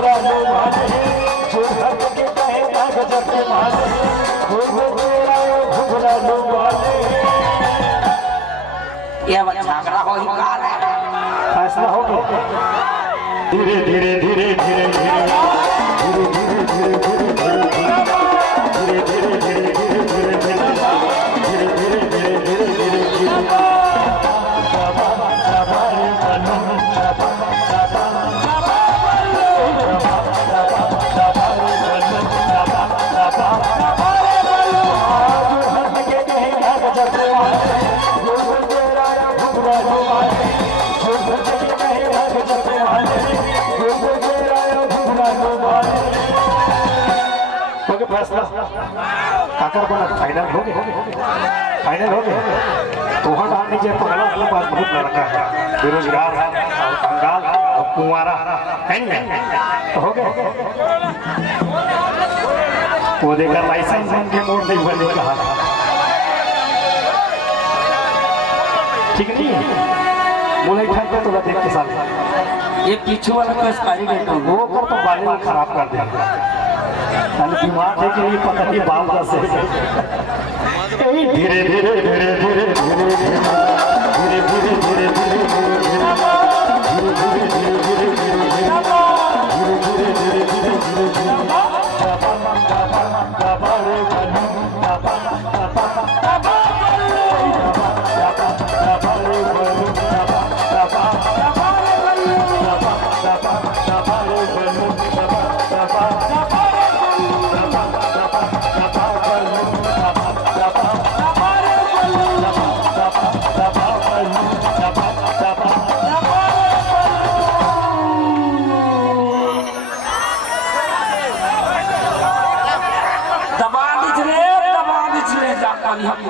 घुघरा लो माने जो भक्त के कहे ना गजब के माने घुघरा लो माने ये छागरा हो ही कार है फैसला हो गया धीरे धीरे धीरे धीरे धीरे धीरे धीरे धीरे धीरे धीरे फैसला काकर बना फाइनल हो गए फाइनल हो गए तो वहाँ डाल दीजिए पकड़ा अपने पास बहुत लड़का है बेरोजगार है और कंगाल है और कुंवारा है नहीं तो हो गए वो देखा लाइसेंस बन के मोड़ नहीं बने कहा ठीक नहीं बोले ठाक तो देख के साथ ये पीछे वाला तो स्पारी देता हूँ वो कर तो बाली में खराब कर देगा दिमाग है कि ये पता नहीं बाल का से धीरे धीरे धीरे धीरे धीरे धीरे धीरे धीरे दबा दीजिए